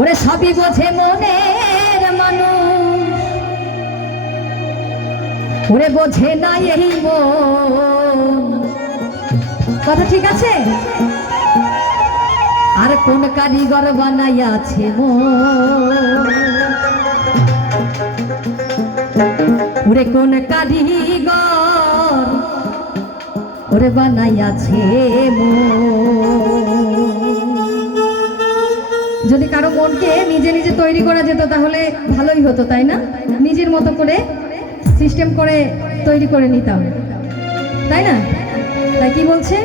ওরে সবই বোঝে মনের মানুষ, ওরে বোঝে না এই মন। কথা ঠিক আছে? আর কোন কারিগর বানাইয়াছে মন, ওরে কোন কারিগর ওরে বানাইয়াছে মন। যদি কারো মনকে নিজে নিজে তৈরি করা যেত তাহলে ভালোই হতো, তাই না? নিজের মতো করে সিস্টেম করে তৈরি করে নিতাম, তাই না? তাই কি বলছে?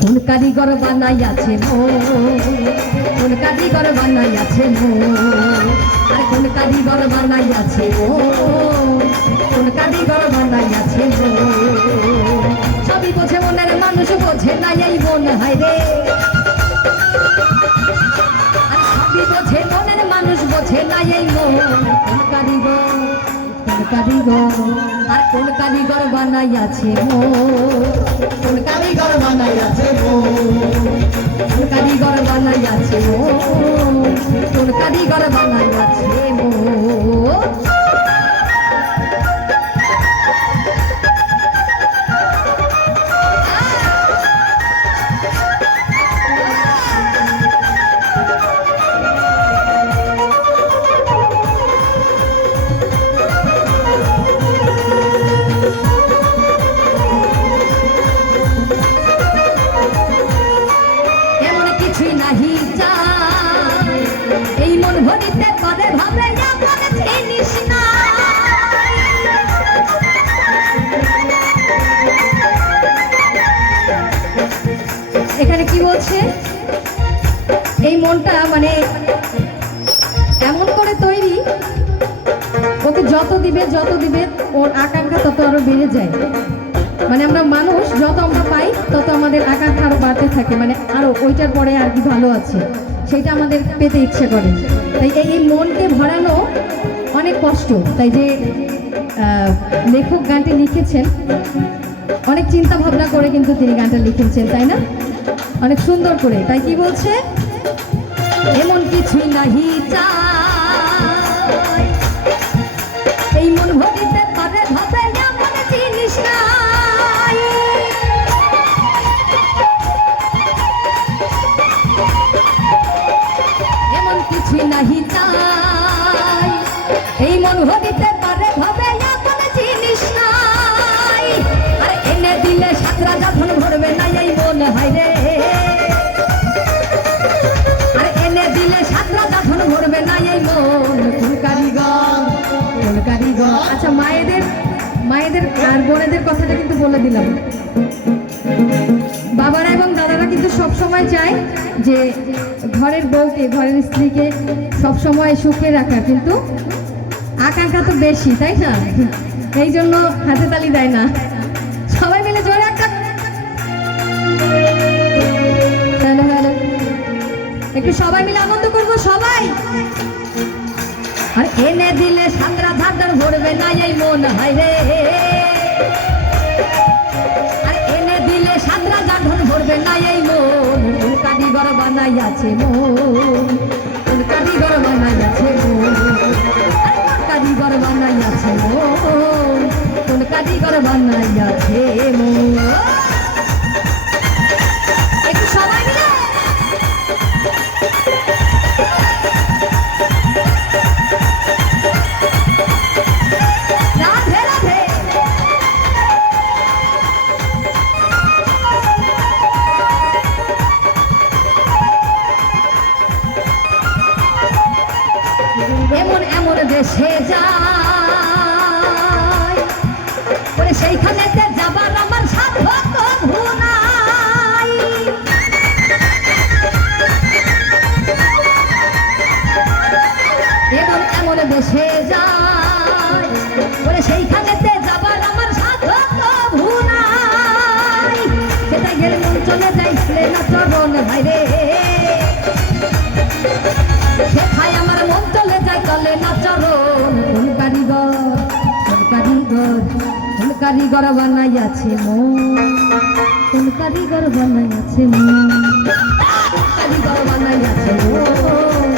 কোন কারিগর বানাইয়াছে মন, কোন কারিগর বানাইয়াছে মন, আর কোন কারিগর বানাইয়াছে মন, কোন কারিগর বানাইয়াছে মন। সবই বোঝে মনের মানুষ, বোঝে না এই মন। হায় রে, আর সবই বোঝে মনের মানুষ, বোঝে না এই মন। কোন কারিগর, কোন কারিগর, আর কোন কারিগর বানাইয়াছে মন, কোন কারিগর বানাইয়াছে মন, কোন কারিগর বানাইয়াছে মন, কোন কারিগর বানাইয়াছে মন। এই মন ভরিতে পারে ভাবে এমন জিনিস না। এখানে কি বলছে? এই মনটা মানে এমন করে তৈরি, ওকে যত দিবে যত দিবে ওর আকাঙ্ক্ষা তত আরো বেড়ে যায়। মানে আমরা মানুষ যত আমরা পাই তত আমাদের আকাঙ্ক্ষা আরো বাড়তে থাকে, মানে আরো ওইটার পরে আর কি ভালো আছে সেটা আমাদের পেতে ইচ্ছে করে। তাই এই মনকে ভরানো অনেক কষ্ট। তাই যে লেখক গানটি লিখেছেন অনেক চিন্তা ভাবনা করে কিন্তু তিনি গানটা লিখেছেন, তাই না? অনেক সুন্দর করে। তাই কি বলছে? এমন কিছুই নাহি চাই এই মন ভরিতে পারে ভাবে এমন জিনিস নাই। এমন কিছুই নাহি চাই এই মন ভরিতে পারে ভাবে এমন জিনিস নাই। আর এনে দিলে সাত রাজা ধন ভরবে না এই মন। হায় রে, আর এনে দিলে সাত রাজা ধন ভরবে না এই মন। কোন কারিগর, কোন কারিগর। আচ্ছা, মায়েদের আর বোনেদের কথাটা কিন্তু বলে দিলাম। বাবারা এবং দাদারা কিন্তু সব সময় চায় যে ঘরের বউকে, ঘরের স্ত্রীকে সব সময় সুখে রাখা, কিন্তু আকাঙ্ক্ষা তো বেশি, তাই না? এই জন্য হাতে তালি দেয় না। সবাই মিলে জোরে একটা হ্যালো হ্যালো, একটু সবাই মিলে আনন্দ করবো সবাই। আর এনে দিলে সাতরা ধার ভরবে না এই মন। হায় রে, আর এনে দিলে সাতরা ধার ভরবে না এই মন। কোন কারিগর বানাইয়াছে মন, কোন কারিগর বানাইয়াছে মন, কোন কারিগর বানাইয়াছে মন, কোন কারিগর বানাইয়াছে মন। একটু সবাই মিলে এমন এমন দেশে যায়, ওরে সেইখানেতে যাবার আমার সাধ্য ভুলাই। এমন এমন দেশে যায়, ওরে সেইখানেতে যাবার আমার সাধ্য ভুলাই। সেটা গেলে মন চলে যাইছিলে না চরণ। ভাইরে, সেখায় আমার মন চলে যায় চলে না চরণ। কোন কারিগর, কোন কারিগর, কোন কারিগর বানাইয়াছে মন, কোন কারিগর বানাইয়াছে মন। কারিগর বানাইয়াছে মন,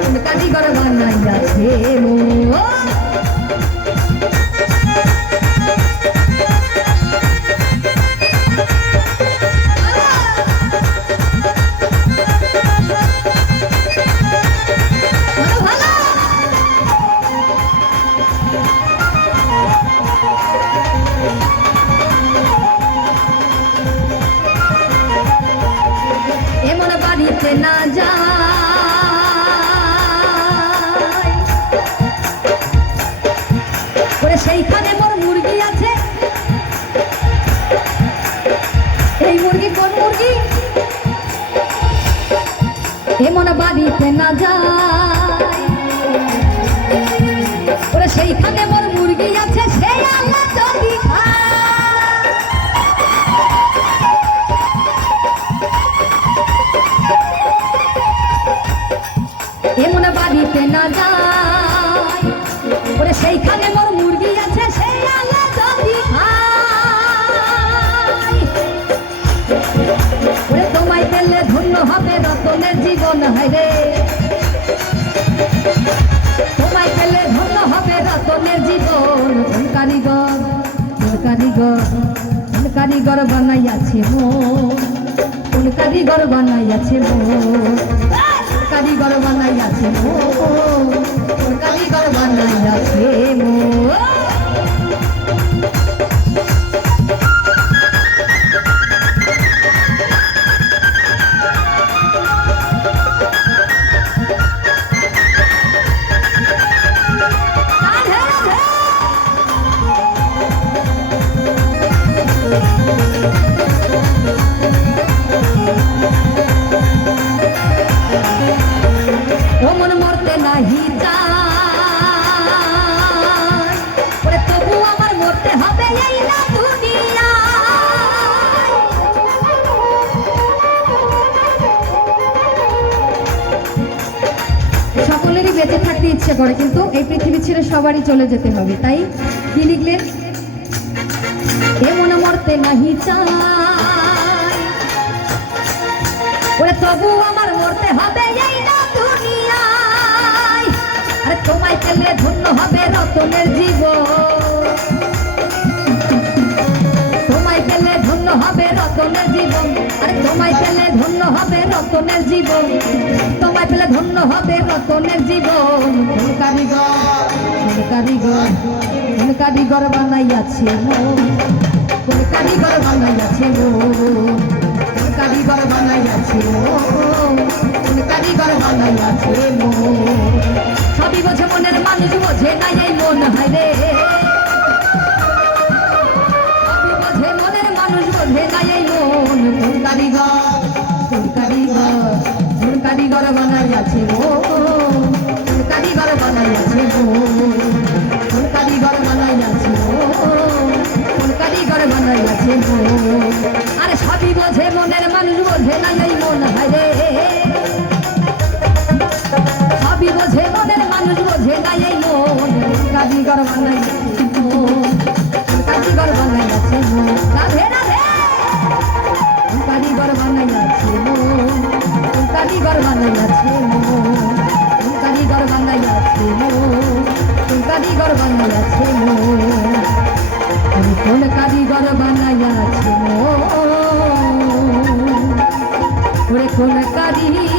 কোন কারিগর বানাইয়াছে মন। এমন বাড়িতে না যায় ওরে সেইখানে মোর মুরগি আছে। এই মুরগি কোন মুরগি? এমন বাড়িতে না যায় ওরে সেইখানে মোর মুরগি আছে। সেই আল্লাহ যদি এমন বাড়িতে না যায় ওরে সেইখানে মোর মুরগি আছে। সেই আল্লাহ যদি ওরে তোমায় পেলে ধন্য হবে রতনের জীবন। হায়রে তোমায় পেলে ধন্য হবে রতনের জীবন। কোন কারিগর, কোন কারিগর, কোন কারিগর বানাইয়াছে মন, কোন কারিগর বানাইয়াছে মন, কারিগর বানাইয়াছে মন, কোন কারিগর বানাইয়াছে মন। নাহি যায় ওরে তবু আমার মরতে হবে এই না দুনিয়ায়। সকলেরই বেঁচে থাকতে ইচ্ছে করে কিন্তু এই পৃথিবী ছেড়ে সবারই চলে যেতে হবে। তাই কি লিখলেন? এমন মরতে নাহি চাই ওরে তবু আমার মরতে হবে এই না দুনিয়ায়। আরে তোমায় পেলে ধন্য হবে রতনের জীবন, তোমায় পেলে ধন্য হবে রতনের জীবন। আরে তোমায় পেলে ধন্য হবে রতনের জীবন, তোমায় পেলে ধন্য হবে রতনের জীবন। কোন কারিগর, কোন কারিগর, কোন কারিগর বানাইয়াছে মন, কোন কারিগর বানাইয়াছে মন, কোন কারিগর বানাইয়াছে মন, কোন কারিগর বানাইয়াছে মন। সবই বোঝে মনের মানুষ বোঝে নাই এই মন। হায়রে সবই বোঝে মনের মানুষ বোঝে নাই এই মন। কোন কারিগর, কোন কারিগর, কোন কারিগর বানাইয়াছে মন, কোন কারিগর বানাইয়াছে মন, কোন কারিগর বানাইয়াছে মন, কোন কারিগর বানাইয়াছে মন। আরে সবই বোঝে মনের মানুষ বোঝে নাই এই মন। হায়রে সবই বোঝে মনের মানুষ বোঝে নাই এই মন। কারিগর বানাইয়াছে মন, কারিগর বানাইয়াছে মন। রাধে রাধে কারিগর বানাইয়াছে মন, কারিগর বানাইয়াছে মন, কারিগর বানাইয়াছে মন, কারিগর বানাইয়াছে মন। কোন কারিগর বানাইয়াছে মন, কোন কারিগর